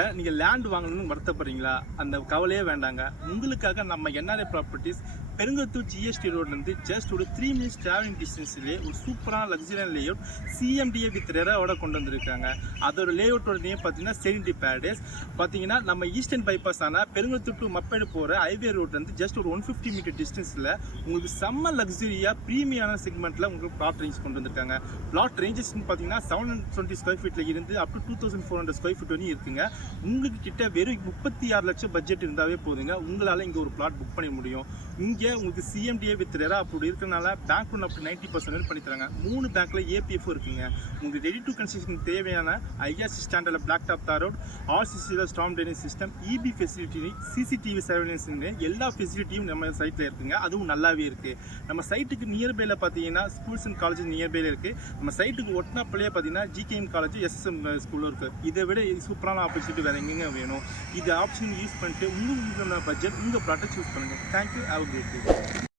தமிழ்நாட்டில் நீங்கள் லேண்ட் வாங்கணும்னு வருத்தப்படுறீங்களா? அந்த கவலையே வேண்டாங்க. உங்களுக்காக நம்ம என்ஆர்ஐ ப்ராப்பர்ட்டிஸ் பெருங்கத்தூர் ஜிஎஸ்டி ரோட்லேருந்து ஜஸ்ட் ஒரு 3 மினிட்ஸ் டிராவலிங் டிஸ்டன்ஸ்லேயே ஒரு சூப்பரான லக்ஸரியன் லேஅவுட் சிஎம்டிஏ வித் ரெராவோட கொண்டு வந்திருக்காங்க. அதோட லேஅவுட்டோட நேம் பார்த்தீங்கன்னா செரினிட்டி பேரடைஸ். பார்த்தீங்கன்னா நம்ம ஈஸ்டர்ன் பைபாஸ் ஆனால் பெருங்கத்தூர் டு மப்பேடு போகிற ஹைவே ரோட்லேருந்து ஜஸ்ட் ஒரு 150 மீட்டர் டிஸ்டன்ஸில் உங்களுக்கு செம்ம லக்ஸரியாக ப்ரீமியான செக்மெண்ட்டில் உங்களுக்கு பிளாட் ரேஞ்ச் கொண்டு வந்திருக்காங்க. பிளாட் ரேஞ்சஸ்ன்னு பார்த்தீங்கன்னா 720 ஸ்கொயர் ஃபீட்டில் இருந்து அப் டு 2400 ஸ்கொயர் ஃபீட் வரையும் இருக்குங்க. உங்களுக்கு கிட்ட வெறும் 36 லட்சம் பட்ஜெட் இருந்தாவே போதுங்க, உங்களால் இங்கே ஒரு பிளாட் புக் பண்ண முடியும். இங்கே உங்களுக்கு சிஎம்டிஏ வித் ரெரா அப்படி இருக்கிறனால பேங்க் லோன் அப் டு 90% பண்ணி தராங்க. 3 பேங்க்ல ஏபிஎஃப் இருக்குங்க. உங்களுக்கு ரெடி டு கன்ஸ்ட்ரக்ஷன் தேவையான ஐஆர்சி ஸ்டாண்டர்டில் பிளாக் டாப் தார் ரோட், ஆர்சிசியில் storm drainage system, EB facility, CCTV surveillance எல்லா ஃபெசிலிட்டியும் நம்ம சைட்டில் இருக்குங்க. அதுவும் நல்லாவே இருக்குது. நம்ம சைட்டுக்கு நியர்பையில் பார்த்தீங்கன்னா ஸ்கூல்ஸ் அண்ட் காலேஜ் நியர்பையில் இருக்குது. நம்ம சைட்டுக்கு ஒட்டினாப்பிலேயே பார்த்தீங்கன்னா ஜிகேஎம் காலேஜ், எஸ்எஸ்எம் ஸ்கூலும் இருக்குது. இதை விட சூப்பரான ஆப்பர்ச்சுனிட்டி வேறு எங்கெங்க வேணும்? இது ஆப்ஷன் யூஸ் பண்ணிட்டு உங்கள் பட்ஜெட் உங்கள் ப்ராடக்ட் சூஸ் பண்ணுங்கள். Thank you. Have a great day.